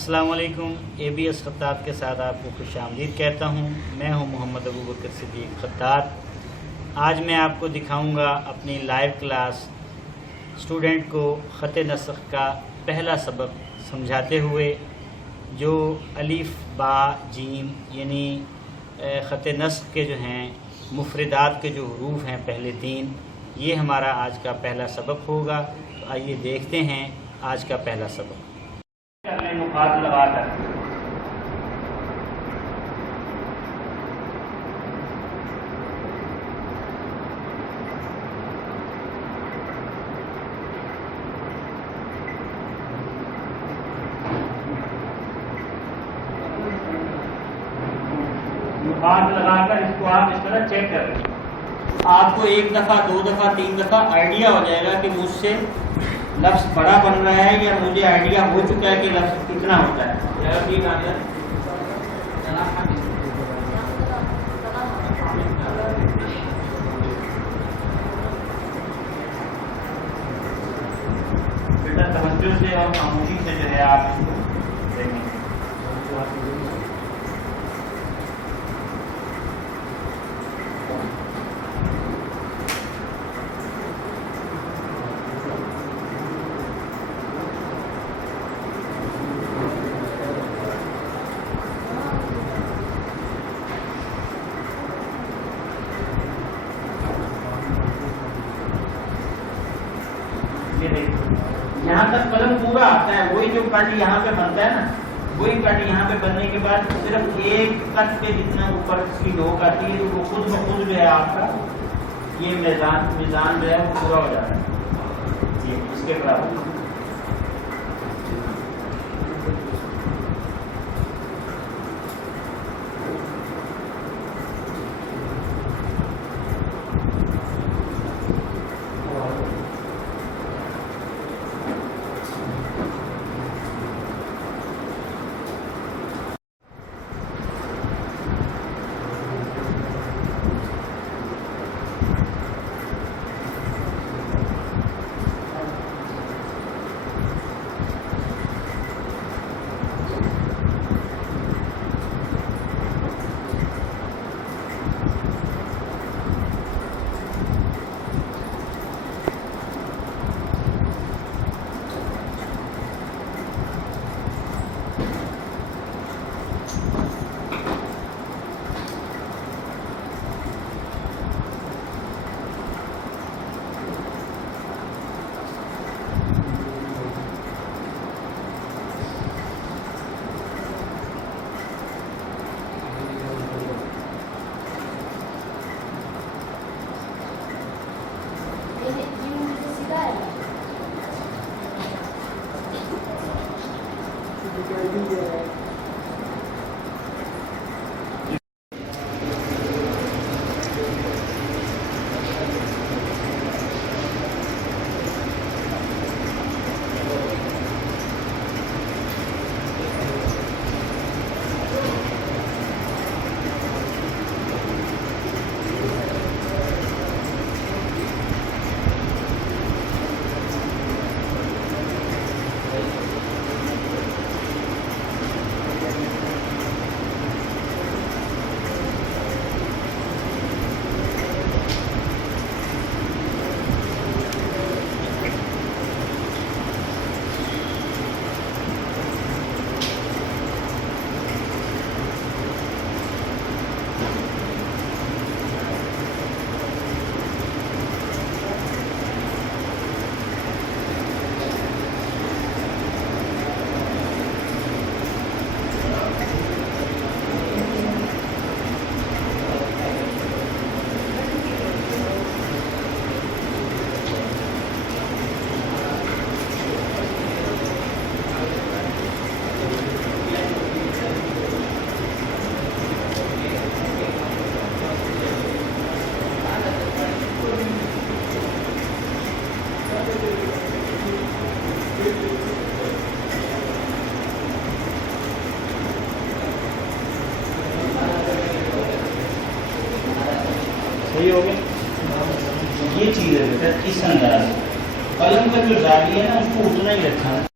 अस्सलाम वालेकुम। ABS खत्तात के साथ आपको खुशामदीद कहता हूँ। मैं हूँ मोहम्मद अबू बकर सिद्दीक खत्तात। आज मैं आपको दिखाऊंगा अपनी लाइव क्लास स्टूडेंट को ख़त नस्ख का पहला सबक समझाते हुए, जो अलिफ बा जीम यानी ख़त नस्ख के जो हैं मुफरदात के जो हरूफ हैं पहले 3, ये हमारा आज का पहला सबक होगा। तो आइए देखते हैं आज का पहला सबक। नुकात लगाकर इसको आप इस तरह चेक करें। आपको 1 दफ़ा 2 दफ़ा 3 दफ़ा आइडिया हो जाएगा कि मुझसे लफ्ज़ बड़ा बन रहा है या मुझे आइडिया हो चुका है कि लफ्ज़ कितना होता है। बेटा तवज्जो से और खामोशी से जो है आप इसको देखें। यहाँ तक कलम पूरा आता है, वही जो कट यहाँ पे बनता है ना, वही कट यहाँ पे बनने के बाद सिर्फ एक कट पे जितना ऊपर की डोक आती है तो वो खुद ब खुद जो है आपका ये मिजान जो है वो पूरा हो जाता है। ये इसके बराबर सही हो गया। ये चीज़ है बेटा, इस अंदाज कलम का जो जाली है ना उसको उतना ही रखना है।